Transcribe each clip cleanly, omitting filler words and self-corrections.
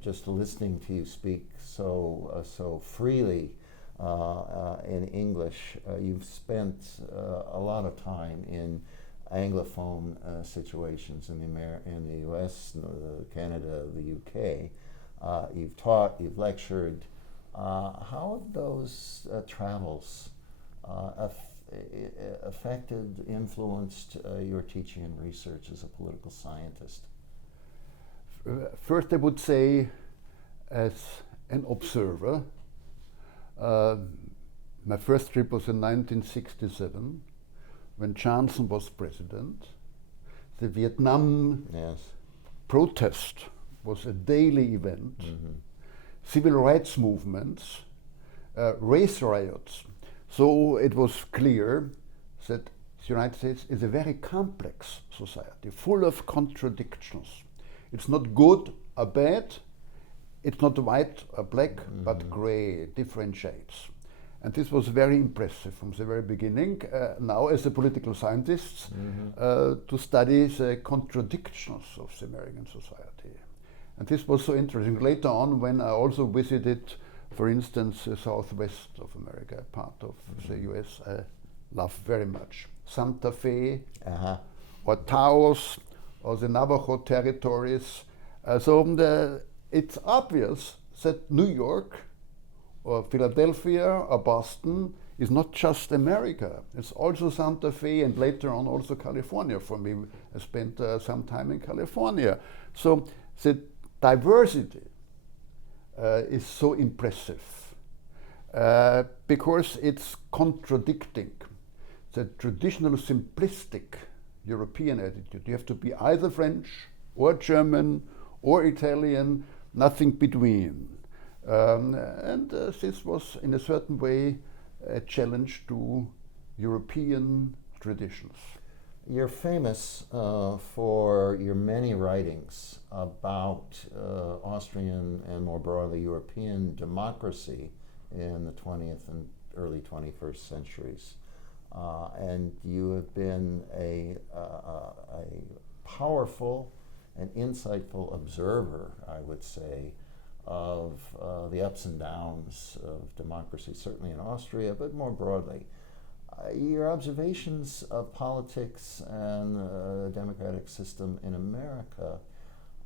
just listening to you speak so freely in English. You've spent a lot of time in Anglophone situations in the U.S., Canada, the U.K. You've taught, you've lectured. How have those travels affected, influenced your teaching and research as a political scientist? First, I would say, as an observer, my first trip was in 1967, when Johnson was president. The Vietnam protest was a daily event. Mm-hmm. Civil rights movements, race riots. So it was clear that the United States is a very complex society, full of contradictions. It's not good or bad, it's not white or black, mm-hmm. but gray, different shades. And this was very impressive from the very beginning. Now, as a political scientist, mm-hmm. Mm-hmm. To study the contradictions of the American society. And this was so interesting. Later on, when I also visited, for instance, the southwest of America, part of mm-hmm. the US, I love very much. Santa Fe, or Taos, or the Navajo territories. It's obvious that New York, or Philadelphia, or Boston is not just America. It's also Santa Fe, and later on also California. For me, I spent some time in California. So the diversity is so impressive because it's contradicting the traditional simplistic European attitude. You have to be either French or German or Italian, nothing between. This was in a certain way a challenge to European traditions. You're famous for your many writings about Austrian and more broadly European democracy in the 20th and early 21st centuries. And you have been a powerful and insightful observer, I would say, of the ups and downs of democracy, certainly in Austria, but more broadly. Your observations of politics and the democratic system in America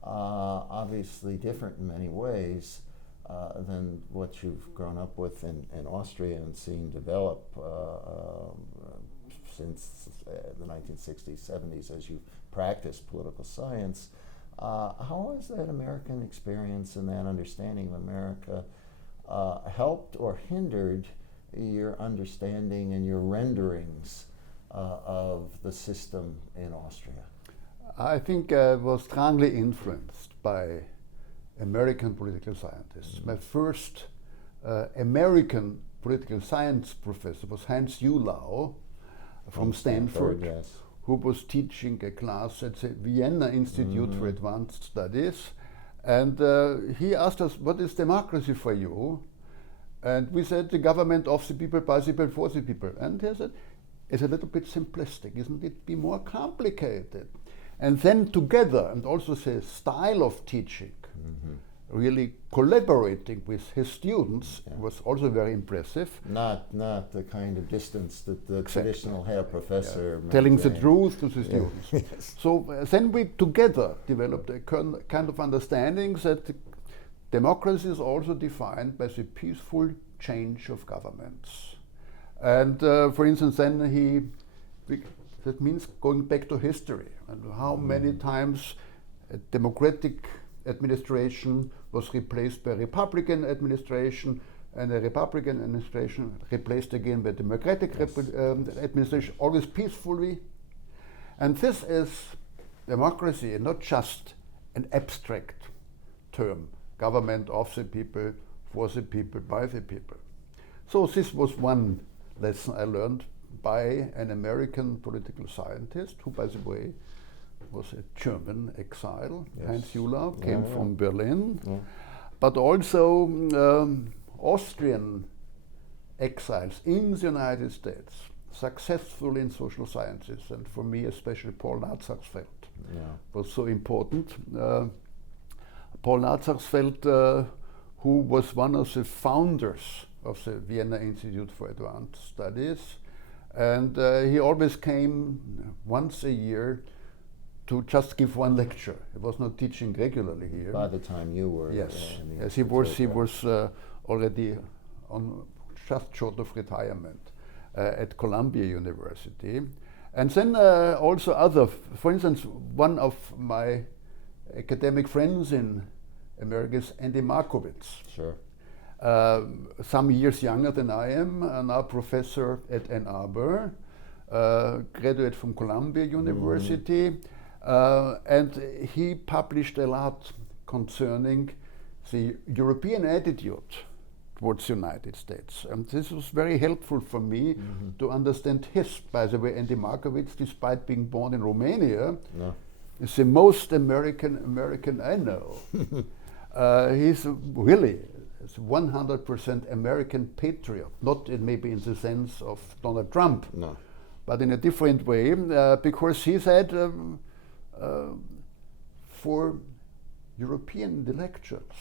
obviously different in many ways than what you've grown up with in Austria and seen develop since the 1960s, 70s as you practiced political science. How has that American experience and that understanding of America helped or hindered your understanding and your renderings of the system in Austria? I think I was strongly influenced by American political scientists. Mm-hmm. My first American political science professor was Hans Uhlau from Stanford, yes. who was teaching a class at the Vienna Institute mm-hmm. for Advanced Studies. And he asked us, what is democracy for you? And we said, the government of the people, by the people, for the people. And he said, it's a little bit simplistic, isn't it? Be more complicated. And then together, and also the style of teaching, mm-hmm. really collaborating with his students was also very impressive. Not the kind of distance that the traditional Herr Professor telling the truth to the students. Yes. So then we together developed a kind of understanding that democracy is also defined by the peaceful change of governments. And for instance, then that means going back to history and how many times a democratic administration was replaced by a Republican administration, and a Republican administration replaced again by a democratic administration, always peacefully. And this is democracy, and not just an abstract term, government of the people, for the people, by the people. So this was one lesson I learned by an American political scientist, who, by the way, was a German exile. Yes. Hans Uhlau came from Berlin, but also Austrian exiles in the United States, successful in social sciences, and for me especially Paul Natzachsfeld was so important. Paul Lazarsfeld, who was one of the founders of the Vienna Institute for Advanced Studies, and he always came once a year to just give one lecture. He was not teaching regularly here. By the time you were yes, in the yes, he was already on just short of retirement at Columbia University, and then also other. For instance, one of my academic friends in America is Andy Markowitz. Sure. Some years younger than I am, now professor at Ann Arbor, graduate from Columbia University, and he published a lot concerning the European attitude towards the United States. And this was very helpful for me to understand his. By the way, Andy Markowitz, despite being born in Romania, is the most American I know. He's really 100% American patriot, not maybe in the sense of Donald Trump, but in a different way, because he said for European elections,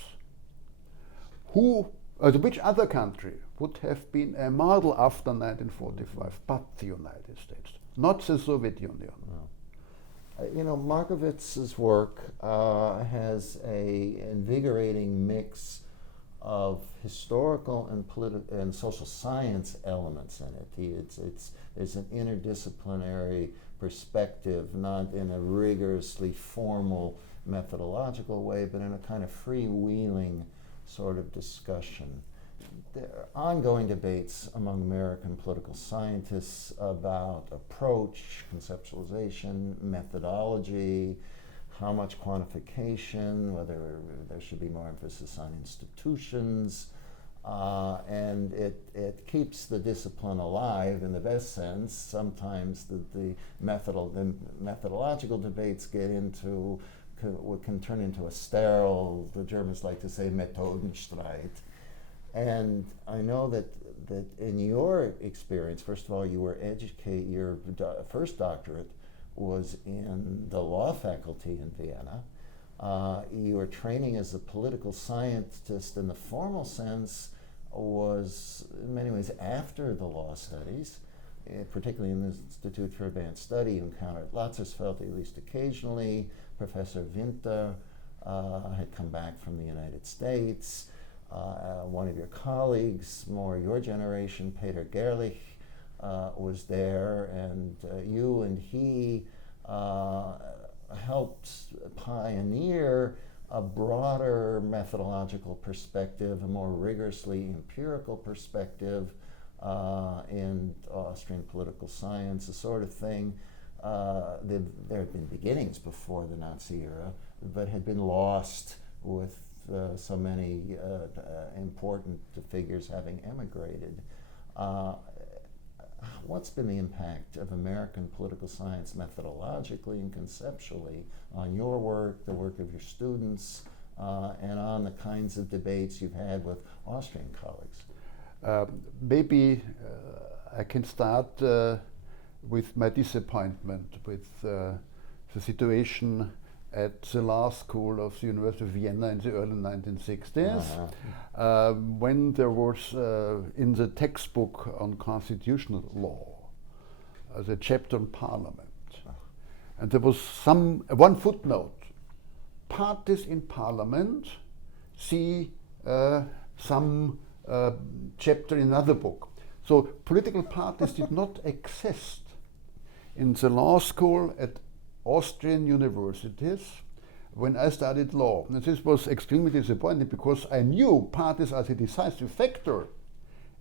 which other country would have been a model after 1945 but the United States, not the Soviet Union? You know, Markowitz's work has a invigorating mix of historical and political and social science elements in it. There's an interdisciplinary perspective, not in a rigorously formal methodological way, but in a kind of freewheeling sort of discussion. There are ongoing debates among American political scientists about approach, conceptualization, methodology, how much quantification, whether there should be more emphasis on institutions, and it keeps the discipline alive in the best sense. Sometimes the methodological debates get into, can turn into a sterile, the Germans like to say, Methodenstreit. And I know that in your experience, first of all, you were your first doctorate was in the law faculty in Vienna. Your training as a political scientist in the formal sense was in many ways after the law studies, particularly in the Institute for Advanced Study. You encountered Lazarsfeld at least occasionally. Professor Winter had come back from the United States. One of your colleagues, more your generation, Peter Gerlich, was there, and you and he helped pioneer a broader methodological perspective, a more rigorously empirical perspective in Austrian political science, the sort of thing. There had been beginnings before the Nazi era, but had been lost with so many important figures having emigrated. What's been the impact of American political science methodologically and conceptually on your work, the work of your students, and on the kinds of debates you've had with Austrian colleagues? Maybe I can start with my disappointment with the situation at the law school of the University of Vienna in the early 1960s, when there was in the textbook on constitutional law the chapter on parliament, and there was one footnote: parties in parliament see some chapter in another book. So political parties did not exist in the law school at Austrian universities when I studied law. And this was extremely disappointing because I knew parties as a decisive factor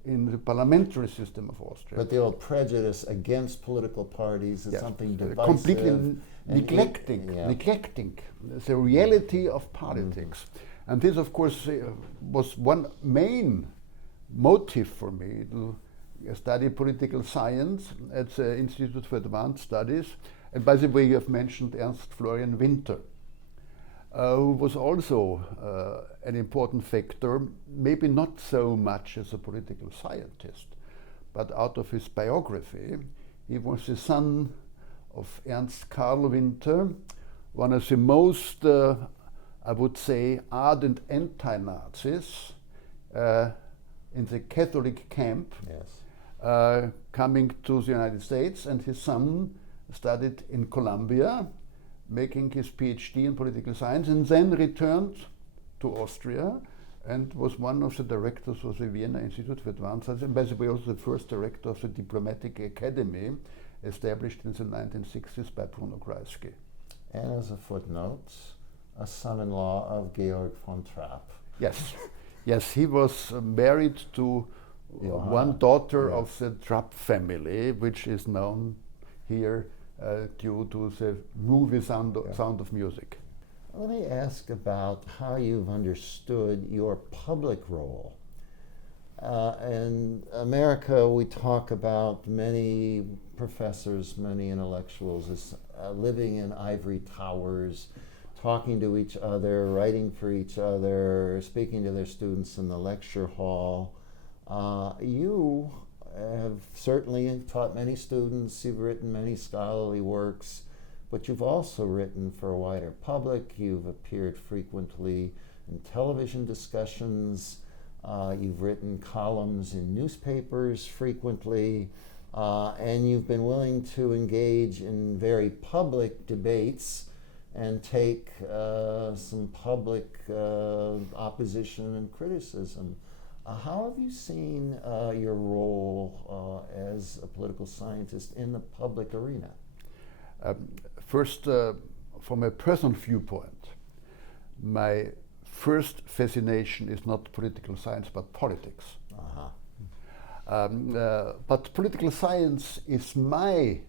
in the parliamentary system of Austria. But the old prejudice against political parties is something divisive. Completely neglecting the reality of politics. And this, of course, was one main motive for me to study political science at the Institute for Advanced Studies. And by the way, you have mentioned Ernst Florian Winter, who was also an important factor, maybe not so much as a political scientist, but out of his biography. He was the son of Ernst Karl Winter, one of the most I would say, ardent anti-Nazis in the Catholic camp, Yes. coming to the United States, and his son studied in Columbia, making his PhD in political science, and then returned to Austria and was one of the directors of the Vienna Institute for Advanced Studies, and by the way also the first director of the Diplomatic Academy, established in the 1960s by Bruno Kreisky. And as a footnote, a son-in-law of Georg von Trapp. Yes, yes, he was married to one daughter of the Trapp family, which is known here due to the movie Sound of Music. Let me ask about how you've understood your public role. In America, we talk about many professors, many intellectuals as living in ivory towers, talking to each other, writing for each other, speaking to their students in the lecture hall. You have certainly taught many students, you've written many scholarly works, but you've also written for a wider public. You've appeared frequently in television discussions. You've written columns in newspapers frequently, and you've been willing to engage in very public debates and take some public opposition and criticism. How have you seen your role as a political scientist in the public arena? First, from a personal viewpoint, my first fascination is not political science, but politics. But political science is my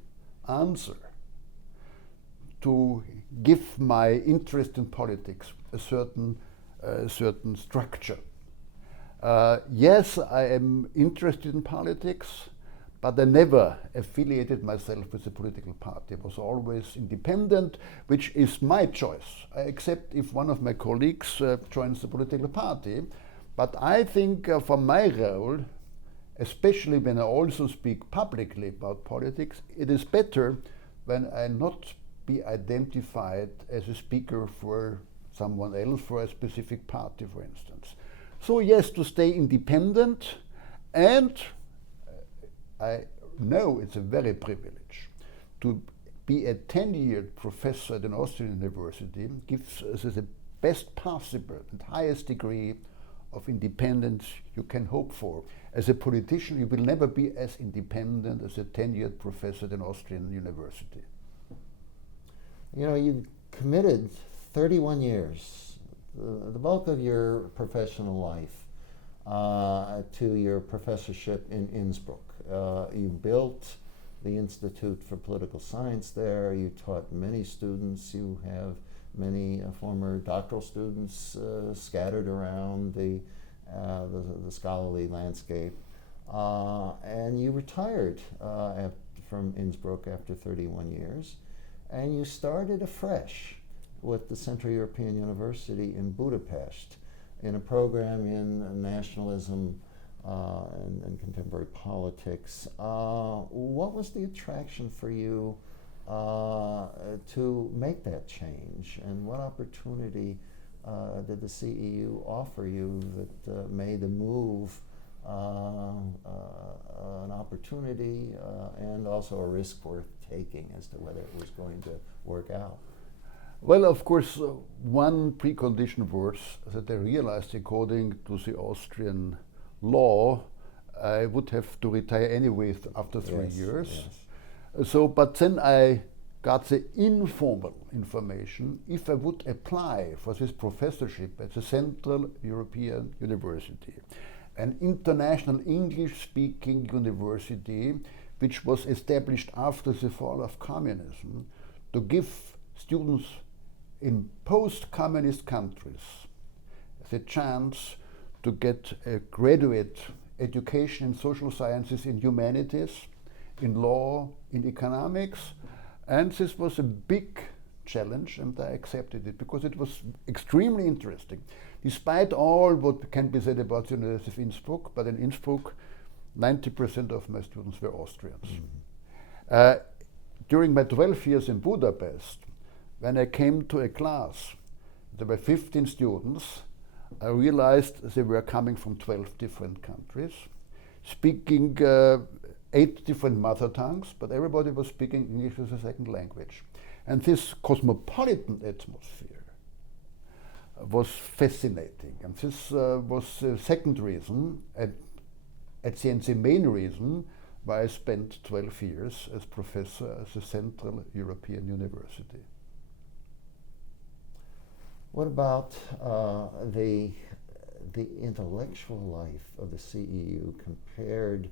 answer to give my interest in politics a certain structure. Yes, I am interested in politics, but I never affiliated myself with a political party. I was always independent, which is my choice. I accept if one of my colleagues joins the political party, but I think for my role, especially when I also speak publicly about politics, it is better when I not be identified as a speaker for someone else, for a specific party, for instance. So yes, to stay independent, and I know it's a very privilege to be a tenured professor at an Austrian university, gives us the best possible and highest degree of independence you can hope for. As a politician, you will never be as independent as a tenured professor at an Austrian university. You know, you've committed 31 years, the bulk of your professional life, to your professorship in Innsbruck. You built the Institute for Political Science there. You taught many students. You have many former doctoral students scattered around the scholarly landscape. And you retired from Innsbruck after 31 years. And you started afresh with the Central European University in Budapest in a program in nationalism and contemporary politics. What was the attraction for you to make that change, and what opportunity did the CEU offer you that made the move an opportunity and also a risk worth taking as to whether it was going to work out? Well, of course, one precondition was that I realized, according to the Austrian law, I would have to retire anyway after 3 years. Yes. So, but then I got the informal information if I would apply for this professorship at the Central European University, an international English-speaking university which was established after the fall of communism to give students in post-communist countries the chance to get a graduate education in social sciences, in humanities, in law, in economics. And this was a big challenge, and I accepted it because it was extremely interesting. Despite all what can be said about the University of Innsbruck, but in Innsbruck, 90% of my students were Austrians. Mm-hmm. During my 12 years in Budapest, when I came to a class there were 15 students. I realized they were coming from 12 different countries, speaking 8 different mother tongues, but everybody was speaking English as a second language. And this cosmopolitan atmosphere was fascinating. And this was the second reason, at the end the main reason, why I spent 12 years as professor at a Central European University. What about the intellectual life of the CEU compared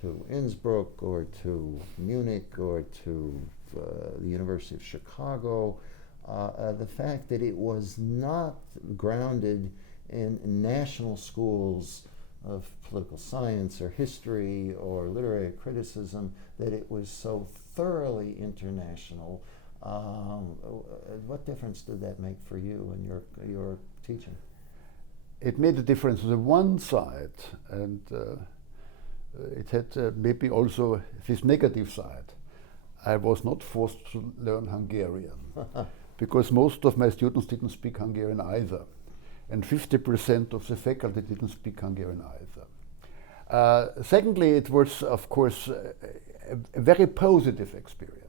to Innsbruck or to Munich or to the University of Chicago? The fact that it was not grounded in national schools of political science or history or literary criticism, that it was so thoroughly international. What difference did that make for you and your teaching? It made a difference on the one side, and it had maybe also this negative side. I was not forced to learn Hungarian because most of my students didn't speak Hungarian either, and 50% of the faculty didn't speak Hungarian either. Secondly, it was, of course, a very positive experience.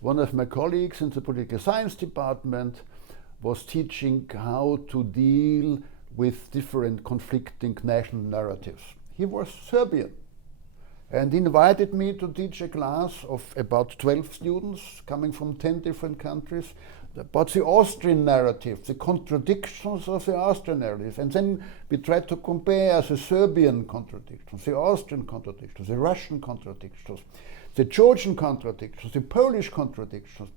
One of my colleagues in the political science department was teaching how to deal with different conflicting national narratives. He was Serbian and invited me to teach a class of about 12 students coming from 10 different countries about the Austrian narrative, the contradictions of the Austrian narrative. And then we tried to compare the Serbian contradictions, the Austrian contradictions, the Russian contradictions, the Georgian contradictions, the Polish contradictions,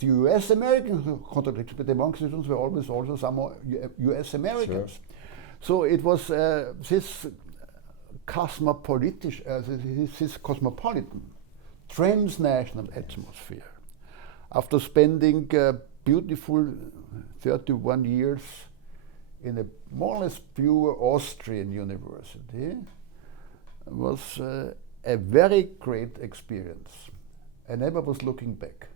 the US-American contradictions, but among students were always also some US-Americans. Sure. So it was this cosmopolitan, transnational atmosphere. After spending beautiful 31 years in a more or less pure Austrian university, was a very great experience. I never was looking back.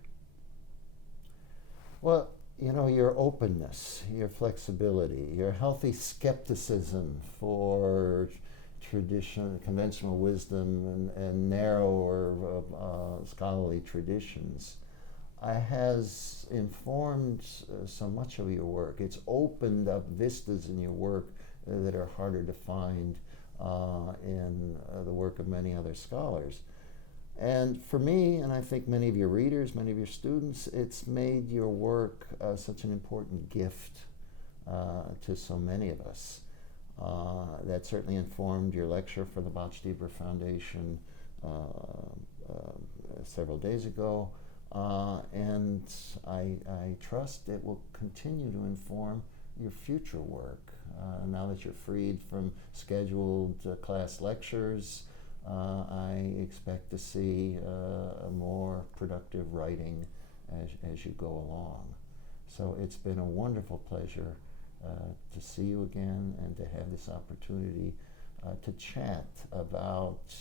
Well, you know, your openness, your flexibility, your healthy skepticism for tradition, conventional wisdom, and narrower scholarly traditions has informed so much of your work. It's opened up vistas in your work that are harder to find in the work of many other scholars. And for me, and I think many of your readers, many of your students, it's made your work such an important gift to so many of us. That certainly informed your lecture for the Botstiber Foundation several days ago. And I trust it will continue to inform your future work. Now that you're freed from scheduled class lectures, I expect to see a more productive writing as you go along. So it's been a wonderful pleasure to see you again and to have this opportunity to chat about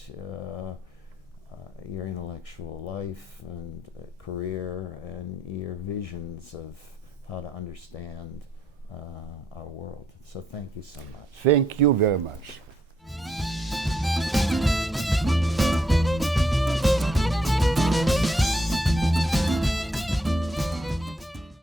your intellectual life and career and your visions of how to understand our world. So thank you so much. Thank you very much.